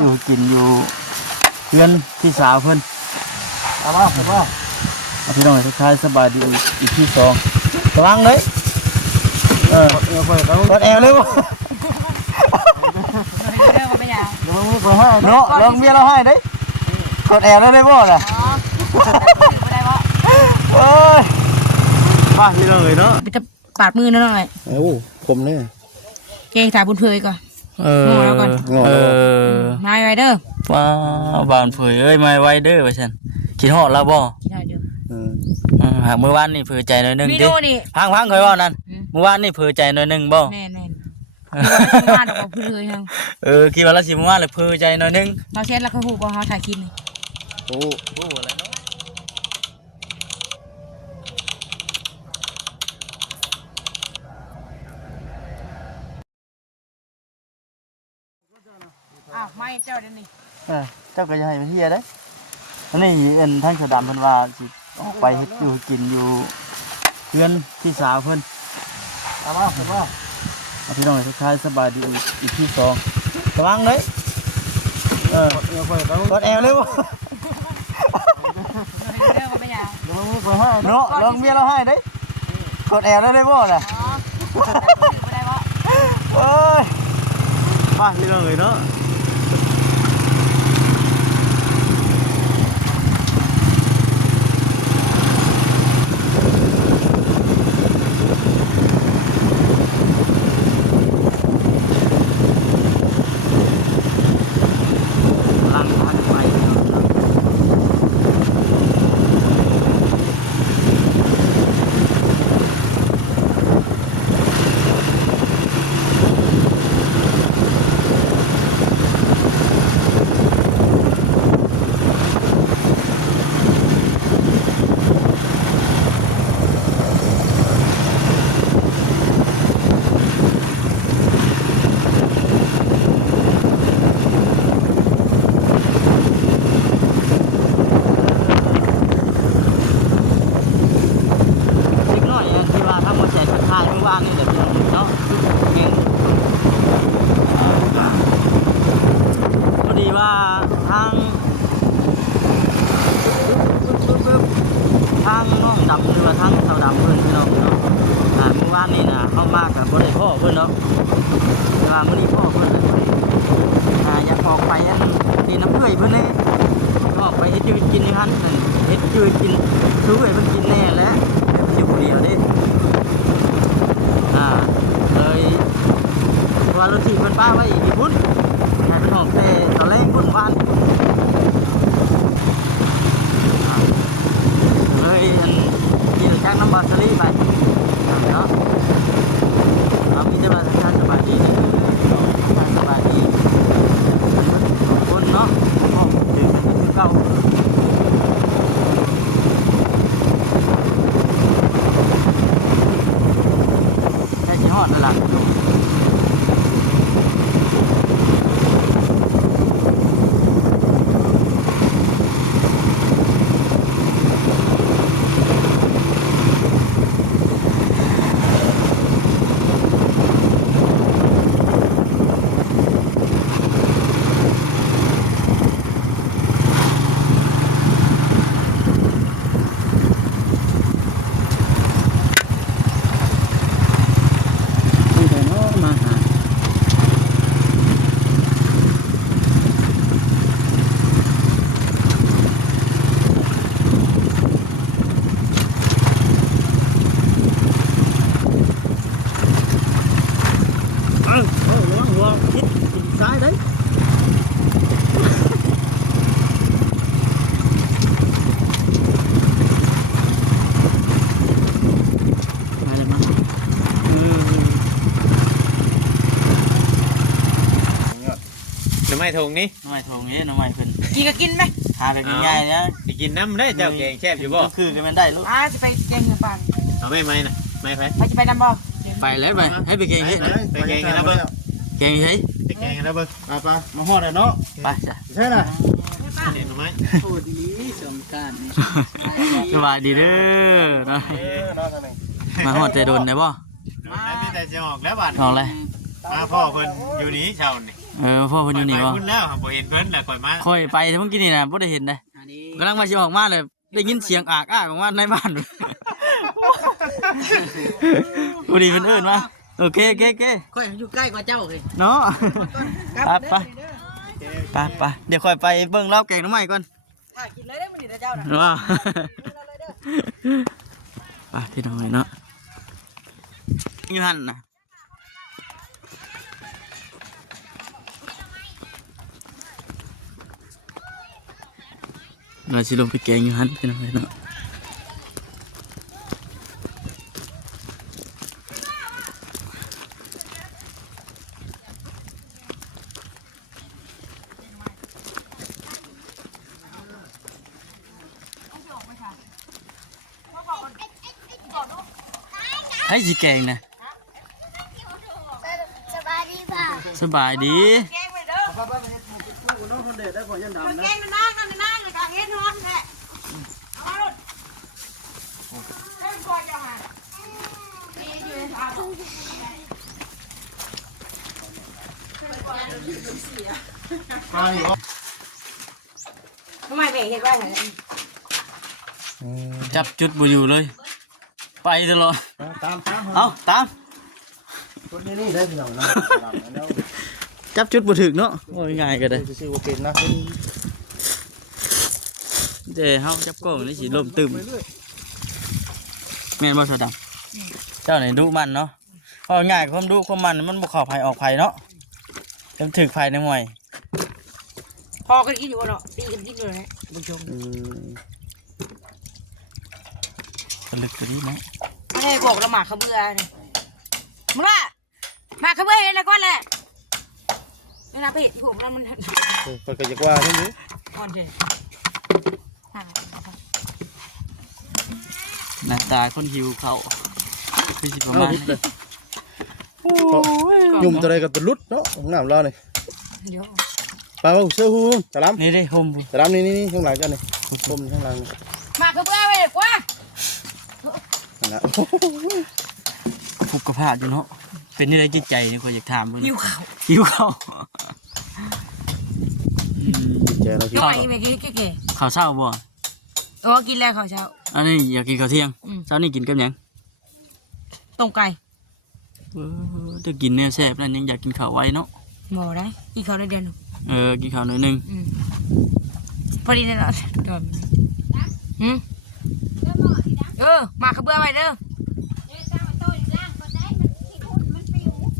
อยู่กินอยู่เพื่อนพี่สาวเพิ่นเอาว่าผมว่าพี่น้องทักทายสบายดีอีกที่สองระวังเลยกดแอลเลยวะเนาะลองเมียเราให้เด้กดแอลแล้วได้บ่ล่ะโอ้ยมาพี่น้องเลยเนาะจะปาดมือหน่อยโอ้ผมเนี่ยเก่งถ่ายบุญเพยก่อนงอแล้วก่อนมาไวเดอร์ว้าวบานเผยเอ้ยมาไวเดอร์ว่าฉันคิดฮอดแล้วบ่หากเมื่อวานนี่เผยใจหน่อยนึงดิพังเคยว่านั่นเมื่อวานนี่เผยใจหน่อยนึงบ่แน่มาดอกบุญเพยครับคิดว่าเราสิเมื่อวานเลยเผยใจหน่อยนึงเราเช็ดแล้วเขาหูบ่เขาถ่ายคลิปนี่โอ้อะไรเนาะไม่เจ้าเดี๋ยวนี้เจ้าก็จะให้มันเฮียได้อันนี้เอ็นทั้งสะดำเพิ่นว่าสิออกไปเฮ็ดอยู่กินอยู่เพื่อนพี่สาวเพิ่นเอาว่าผมว่าพี่น้องทักทายสบายดีอีกที่สองระวังเลยกดแอลเลยวะเนาะลองเมียเราให้เด้กดแอลแล้วได้บ่ล่ะโอ้ยมาพี่น้องเลยเนาะนี่แหละพี่น้องเนาะเก่งพอดีว่าทางน้องดำหรือว่าทางสาวดำเพื่อนพี่น้องเนาะเมื่อวานนี่นะเข้ามากกับบริพ่อเพื่อนเนาะแต่ว่าเมื่อนี้พ่อเพื่อนอยากออกไปตีน้ำเพื่อยเพื่อนเลยออกไปเฮ็ดจืดกินในฮันเฮ็ดจืดกินซื้อไปเพื่อนกินแน่แล้วอยู่คนเดียวดิเลยว่ารถถีบมันป้าไว้อีกพุ่นให้เป็นหอกแต่ตอนแรกพุ่นวานเลยขี่รถจักรน้ำบาสลีไปเนาะเรามีแต่ว่าท่านสบายดีท่านสบายดีคนเนาะห้องดื่มคือเก่าหอดนั่นแหละซ้ายđấyน้ำไม้ทงนี่น้ำไม้ทงนี้น้ำไม้ขึ้นกินก็กินไหมหาแบบง่ายๆนะไปกินน้ำได้เจ้าแกงแซ่บอยู่บ่คือกันมันได้ลูกจะไปแกงเนื้อปลาเอาไม่นะไม่ไปจะไปดำบ่ไปแล้วไปให้ไปแกงให้ไปแกงนะเบิ้งแกงใช่ไปแกงนะเบิ้งไปมาหอดเลยเนาะไปจ้ะใช่น่ะเด็ดไหมโอ้ดีสมการสบายดีเด้อมาหอดใจโดนได้บ่มาพี่แต่จะออกแล้วบัดออกเลยมาพ่อคนอยู่นี้ชาวนี่ พ่อเพิ่นอยู่นี่บ่ พุ่นแล้วบ่เห็นเพิ่นแล้วข่อยมา ค่อยไปเมื่อกี้นี่น่ะบ่ได้เห็นได้กำลังมาสิออกมาเลยได้ยินเสียงอากออกมาในบ้านบ่ดีเพิ่นเอิ้นมาโอเค ค่อยอยู่ใกล้กว่าเจ้าเลย เนาะไปเดี๋ยวค่อยไปเบิ่งรอบแกงหน่อไม้ก่อน ถ้ากินเลยได้มื้อนี้เจ้าน่ะ ว้าไปพี่น้องเนาะอยู่หั่นน่ะเราสิลงไปแกงอยู่หั่นพี่น้องเนาะให้สิแกงนะสบายดีป่ะสบายดี แกงไปเด้อแกงนานๆเลยก็เฮ็ดฮ้อนแหละเอามาลูกเพิ่นก่อนจะมานี่อยู่ในถาด ทำไมไม่เห็นว่าไง จับจุดบ่อยู่เลย ไปตลอด ตาม เอาตาม คนนี้ได้พี่น้องนะ จับจุดบ่ถึกเนาะโอ้ยง่ายก็ได้ ชื่อว่าเป็นนะ เจ้เฮาจับกล้องนี่สิล่มตึมแม่นบ่สะดำเจ้านี่ดุมันเนาะเอาง่ายความดุความมันบ่เข้าไผออกไผเนาะจนถึกไผในมวย พอกันกินอยู่เนาะตีกันกินอยู่นะผู้ชม ตะลึกตัวนี้เนาะ ไม่ได้บอกละหมากขบือเนี่ยมึงล่ะหมากขบือเห็นแล้วก่อนแหละนี่นะพี่ที่ผมนั่นมัน เปิดกระจกว่าใช่ไหม อ่อนเฉย หน้าตาคนหิวข้าวคือสิประมาณนี้ ยุ่มตัวใดกับตัวลุดเนาะน้ำเราเนี่ย เดี๋ยว ปลาเสื้อหูตะล้ นี่ดิโฮม ำตะล้ำนี่ข้างหลังเจ้านี่ต้มข้างหลัง หมากขบือไปเลยกว่า นั่นแหละ ผูกกระพาดอยู่เนาะเป็นนี่ได้จิตใจนี่ข้อยอยากถามเพิ่น หิวข้าว หิวข้าว เจอเราที่ ย่อยเมื่อกี้เก๋ ข้าวเช้าบ่ ๆกินแล้วข้าวเช้า อันนี้อยากกินข้าวเที่ยงเช้านี้กินกับหยัง ต้มไก่ จะกินเนี่ยแซ่บนั่นยังอยากกินข้าวไว้เนาะ หมอได้กินข้าวได้เดือนหนึ่ง กินข้าวหน่อยหนึง พอดีเนี่ยเนาะเดี๋ยวหมากขบือไปเด้อ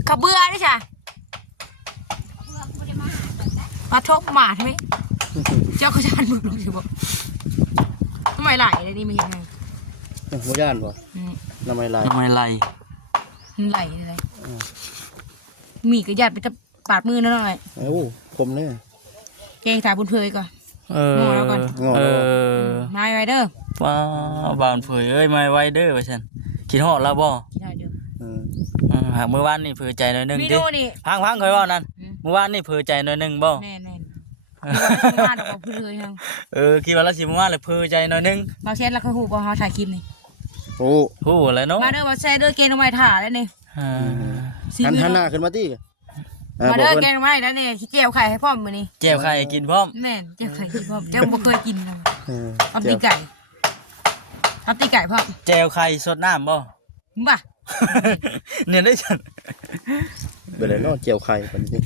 ขบือได้ใช่มาทบหมาใช่ไหมเจ้าเขาจะหันมือลงสิบ่ทำไมไหลเลยนี่ไม่เห็นไง หมูย่านบ่น้ำไม่ลาย ทำไมไร มันไหลอะไรมีกระยาดไปจะปาดมือนั่นหน่อย โอ้คมเนี่ย เกงสาบุญเพยก่อน งอแล้วก่อน มาไวเด้อ ว้าวบานเผยเอ้ยไม่ไวเด้อว่าฉันกินฮอดแล้วบ่ ได้เด้อ หากเมื่อวานนี่เผยใจหน่อยหนึง มี ดิ โน่นี่ พังค่อยเว่านั่นเมื่อวานนี่เผยใจหน่อยหนึงบ่ แน่ๆมาดอกเพยครับ คิดว่าเราสิเมื่อวานเลยเผยใจหน่อยหนึง เราเช็ดแล้วก็หูบอเขาถ่ายคลิปนี่ โอ้ ฮู้แล้วเนาะ มาเด้อมาแช่เด้อเกงทำไมถ่าแล้วนี่ หันหน้าขึ้นมาที่ มาเด้อเกงทำไมแล้วนี่ขี้เจียวไข่ให้พ่อมมือนี่ แจ่วไข่กินพร้อม แม่นเจียวไข่กินพ่อมเจ้าบ่เคยกินเลยเอาตีไก่เอาตีไก่พ่อม แจ่วไข่สดน้ำบ่ บ่ะ เนี่ยได้ฉัน ไปเลยเนาะเจียวไข่กันนี่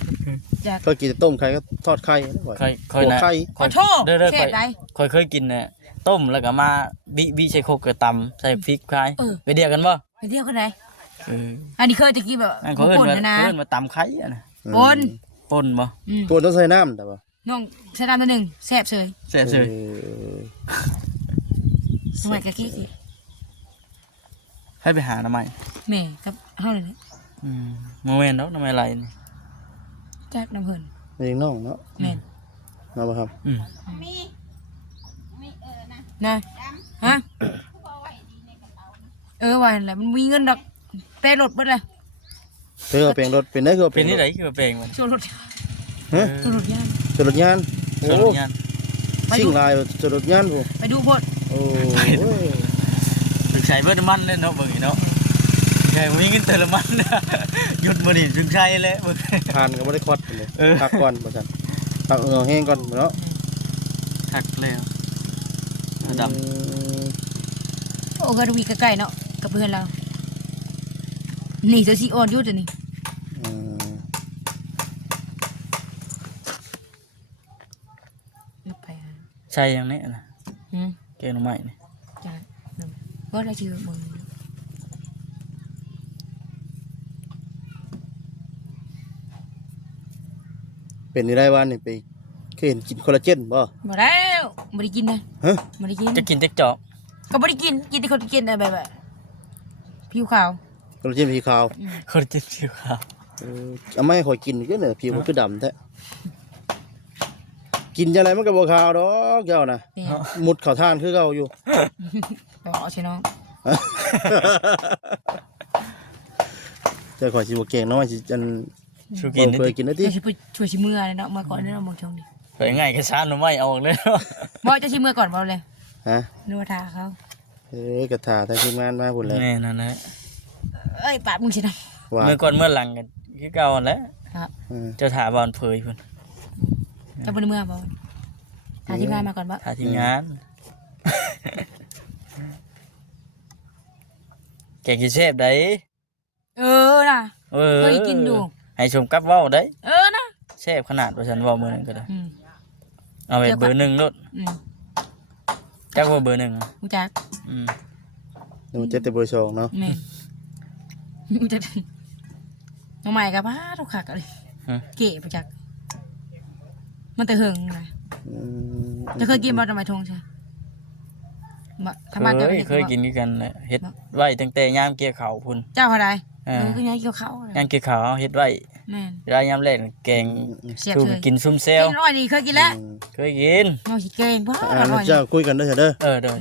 จาก ก็กินต้มไข่ก็ทอดไข่นะบ่อย ค่อยนะ ไข่ ขอโทษ เด้อ เช็ด ๆ ได้ ค่อยเคยกินเนี่ยต้มแล้วก็มาบิใส่โคกกับตำใส่พริกคลายไปเดียวกันบ่ ไปเที่ยวกันไหน เออ อันนี้เคยจะกินแบบ นั่นเขาเอิ้น ป่น ว่า นะนะ เขาเอิ้นว่าตำไข่อะนะ ป่น ป่นบ่ ตัวต้องใส่น้ำแต่ว่า น้องใช้น้ำตัวหนึ่งแซ่บเฉย แซ่บเลย ทำไมกะกี้สิ ให้ไปหาหน่อไม้ แม่กับเฮาเลยนะ โมเมนต์เนาะหน่อไม้ไรนี่ แจ๊กน้ำเพิ่น เองน้องเนาะ แม่น มาบ่ครับ นะฮะว่าอะไรมันมีเงินดอกเปรถเบิดเลย เพื่อเปลี่ยนรถเป็นได้คือ เป็นที่ไหนคือว่าเพลงมัน ชวนรถ ฮะ ชวนรถย่าน จรถยานโอ้ สรุปยัน ชิ่งลายจรถยานผู้ ไปดูบท โอ้ย ถึกใส่เบิร์ดมันเล่นเนาะเบิ่งอีเนาะ ใช่มีเงินเติมน้ำมันหยุดมื้อนี้ถึงใช้แล้วมึง ทานก็บ่ได้คอดเลย เออ พักก่อนว่าซั่นพักแห้งก่อนเนาะ คักแล้วดำ โอ้ก็วีใกล้ๆเนาะกับเพื่อนเรานี่จะสิออนอยู่ตัวนี้ อืม ไปอ่ะ ใช่ยังนี้นะ หืม แกงหน่อไม้นี่ จ้าก็ได้ชื่อมึง เป็นนี่ได้ว่านี่ไปเคยเห็นกินคอลลาเจนบ่ บ่แล้วบ่ได้กินนะ ฮะ บ่ได้กิน จะกินเต็กจอก ก็บ่ได้กินแต่คนกินแบบผิวขาว คอลลาเจนสีขาว คนกินผิวขาว เอาไม่ให้ข่อยกินก็เนี่ยผิวมันคือดำแท้กินจังไดมันก็บ่ขาวดอกเจ้าน่ะ เนี่ย มุดเข้าทานคือเก่าอยู่ บ่ใช่น้อง แต่ข่อยสิบ่เก่งเนาะว่าสิอัน ชูกิน เคยกินได้ติ จะสิไปช่วยชิมือเลยเนาะเมื่อก่อนเนี่ยเรามองชมดิ เคยง่ายแค่ซ่านหน่อไม้เอาออกเลย บ่จะชิมือก่อนบ่เลย ฮะ นัวทาเขา กระถาทางทีมงานมาพุ่นแล้ว แน่นั่นนะ เอ้ยปาดมึงสินะ ว่า เมื่อก่อนเมื่อหลังกันคือเก่าหั่นแหล้ว ครับ เจ้าถาบอลเผยเพิ่น จะบ่ได้เมื่อบ่หาทีมงานมาก่อนบ่ ถาทีมงาน แกงกินเชฟได้ เออน่ะ เคยกินอยู่ ให้ชมกับเว้าได้ เออนะ เชฟขนาดว่าฉันเว้ามื้อนึงก็ได้ อืม เอาไปเบอร์1โลด อืม จักว่าเบอร์1อะ กูจัก อืม หนูเจ็ดแต่เบอร์สองเนาะ แม่กูจักน้องใหม่กับป้าทุกขักเลยเก๋กูจักมันแต่หึงนะ อืม จะเคยกินบ่ทำไมทงใช่บ่ทำไมจะ เคยกินด้วยกันแหละเฮ็ดไว้ตั้งแต่ยามเกี่ยวข้าวพุ่น เจ้าอะไร เอ เอ อ อก็ยังเกี่ยวเขาเลย ยามเกี่ยวข้าวเฮ็ดไว้ แม่น เวลายามแรกแกง เสียบ ซุ่ม เลย กินซุ่มเซล กินร้อยนี่เคยกินแล้ว เคยกิน น้องสิเก่งบ่อ อ่า ร่อย เจ้าคุยกันเด้อเด้อ เด้อ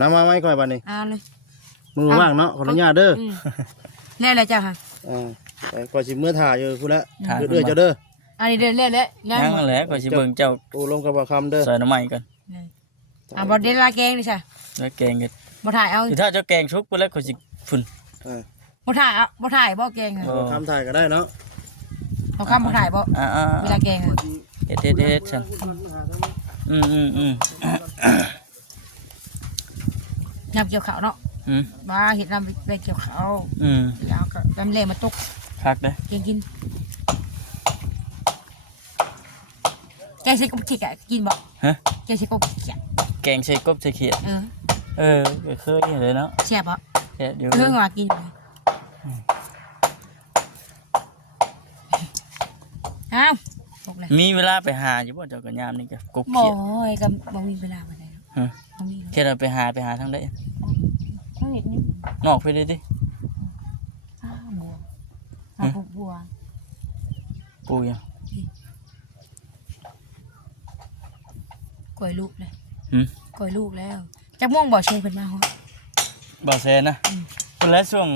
น้ำมาไหมค่อยบัดนี้ เอาเลย มือว่างเนาะขออนุญาตเด้อ อืมแน่เลยเจ้าค่ะ ไปก่อนสิเมื่อถ่ายอยู่พุ่นละ ถ่าย เด้อเจ้าเด้อ อันนี้เดินเล่นแล้วง่าย นั่ง หมด แหละก็สิเบิ่งเจ้า โอ้ลงกับบ่คำเด้อ ใส่น้ำมันก่อน บ่เดลาแกงนี่ใช่ แล้วแกงกัน บ่ถ่ายเอา ถ้าเจ้าแกงชุบไปแล้วก็สิฝุ่น บ่ถ่ายเอาบ่ถ่ายบ่แกงอ่ะ คำถ่ายก็ได้เนาะ เอาคำบ่ถ่ายบ่ เวลาแกงอ่ะ เฮ็ดฉันอืม ยำเกี่ยวขาวเนาะมาเห็ดน้ำไปเกี่ยวขาวแล้วก็น้ำเล่มาตก คักเด้อ แกงกินแกงใส่กบเขียดกินบ่ ฮะ แกงใส่กบเขียด แกงใส่กบใส่เขียดก็เคยเลยเนาะ แซ่บบ่ แซ่บอยู่ เพิ่งว่ากินอ้าวตกเลย มีเวลาไปหาอยู่บ่เจ้าก็ยามนี่ก็กบ บ่ เขียด ก็บ่มีเวลาไปไหน ฮะ บ่มี แค่เราไปหาทางใด เขาเห็ดนี่ นอกไปเลยดิ บัวบัว ปูยัง กล้วยลูกเลย หืม กล้วยลูกแล้วจักม่วงบ่เชยเพิ่นมาฮะ บ่แซ่นะเพิ่นแล้วช่วง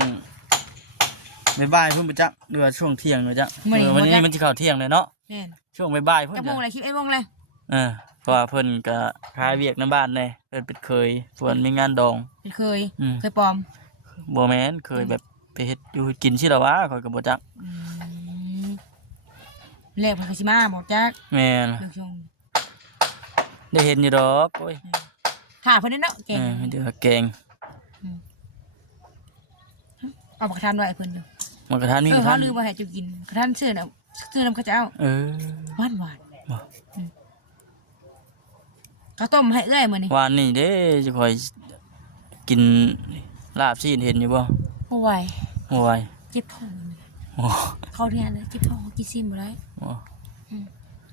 บ่ายๆเพิ่นบ่จักหรือว่าช่วงเที่ยงเนาะจ๊ะวันนี้มันสิเข้าเที่ยงเลยเนาะ แม่น ช่วงบ่ายๆเพิ่น จักม่วงอะไรคิดไอ้ม่วงเลย เพราะว่าเพิ่นก็คายเวียกน้ำบ้านแน่เพิ่นเป็นเคยส่วนมีงานดอง เคย อืม เคยปลอม บ่แม่นเคยแบบไปเฮ็ดอยู่กินสิล่ะวะข้อยก็บ่จัก เลขมันคือสิมาบอกจัก แม่น เรื่องช่วง ได้เห็นอยู่ดอกโอ้ย ถ่าเพิ่นเนาะเก่ง มันเดือแกง เอาบักทานไว้เพิ่นอยู่ มันกระทานนี่กระ เขา ทาน ลืมว่าให้จุกินกระทานซื้อน่ะซื้อน้ำข้าวเจ้า หวาน บ่ ข้าวต้มให้เอื้อยมื้อนี้ วานนี่เด้จะคอยกินลาบซีนเห็นอยู่บ่ บ่ไหว โอ้ย เจ็บท้อง โอ้ เขาเรียนเลยเจ็บท้องกินซิมบ่ได้ โอ้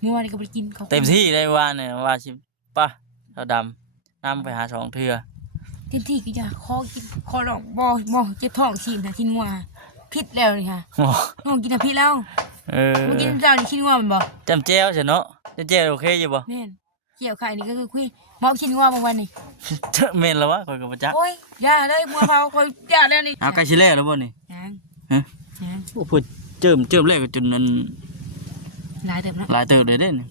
เมื่อวานนี้ก็บ่ได้กินเขาว เต็มที่ได้วานเนี่ยว่าสิป่ะเท่าดำนำไปหาสองเทื่อ เต็มที่ก็อยากขอกินขอลองบ่เจ็บท้องซิมน่ะกินงัวพิษแล้วนี่ค่ะ โอ้ น้องกินน้ำพิษแล้วบ่กินเจ้านี่กินงัวมันบ่ จำแจ้วใช่เนาะจำแจ้วโอเคอยู่บ่ แม่นเกี่ยวไข่นี่ก็คือคุยหมอกินงัวบางวันนี่ เม่นแล้ววะข้อยก็บ่จัก โอ้ยอย่าเลยมัวเผาคอยอย่าแล้วนี่ เอาไก่ชิเล่แล้วบ่นี่ ยัง ฮะ ยัง โอ้เพิ่นเจิมเลขจนนั้น หลายเติบแล้ว หลายเติบเลยเด้นี่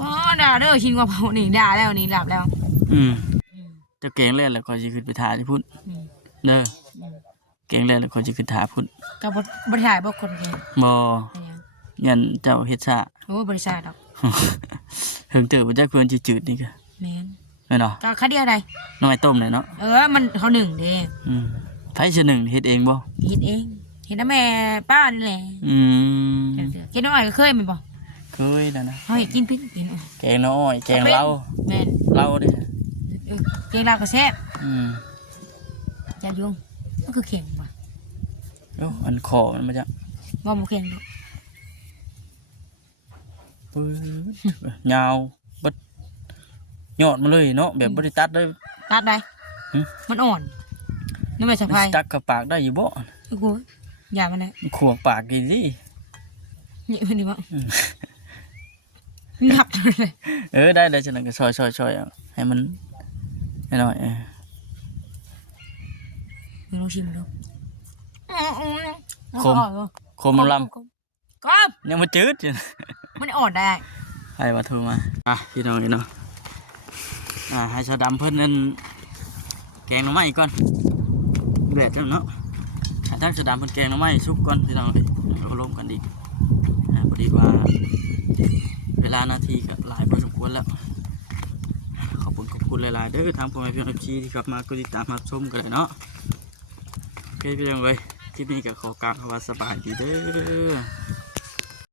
อ๋อด่าเด้อชินงัวเผานี่ด่าแล้วนี่หลับแล้ว เจะเก่งเล่นแล้วก็สิขึ้นไปทาที่พุ่น อืม เด้อ อืม แกงแล้วคนจะขึ้นถาพุ่น กับบริษัทบ่คนแกง บ่ อันนี้ ยันเจ้าเฮ็ดซะ โอ้บริษัทดอก เฮิงเติบบ่จักเพิ่นจืดๆนี่ก็ แม่น แม่นเนาะ ก็ค่าเดียวใด น้องไอ้ต้มเลยเนาะ มันเขาหนึ่งเด้ ไผสิหนึ่งเฮ็ดเองบ่ เฮ็ดเองเฮ็ดน้ำแม่ป้านี่แหละ อืม กินน้อยก็เคยแม่นบ่ เคยนะนะ เฮาเฮ็ดกินพิษกิน แกงน้อยแกงเหล้า แม่น เหล้าเด้ แกงลาวก็แซ่บ อืม จัดยุงมันคือแข็งบ่ โอ้อันคอมันมาจาก บ่แข็งดอก ปื้อยาวบัดยอดมาเลยเนาะแบบบ่ได้ตัดเลย ตัดได้ หึ มันอ่อนน้ำแม่สะ มัน พาย สิตักกับปากได้อยู่บ่ โอ้โหอย่ามันเลย มันขวงปากอีสิ นี่มันนี่บ่ อืม หนักเลย ได้ฉะนั้นก็ซอยเอาให้มันหน่อยลองชิมดู คมลำ ก็ ยังบ่จืดอยู่ มันอ่อนได้ ให้มาโทรมาพี่น้องนี่เนาะให้ชาดำเพิ่นนั่นแกงหน่อไม้ก่อนเดือดแล้วเนาะให้ทั้งชาดำเพิ่นแกงหน่อไม้สุกก่อนพี่น้องเราลงกันอีกพอดีว่าเวลานาทีก็หลายพอสมควรแล้วขอบคุณหลายๆเด้อทางพ่อแม่พี่น้องที่กลับมากดติดตามรับชมกันเลยเนาะโอเคพี่น้องเว้ยคลิปนี้ก็ขอกราบคำว่าสบายดีเด้อ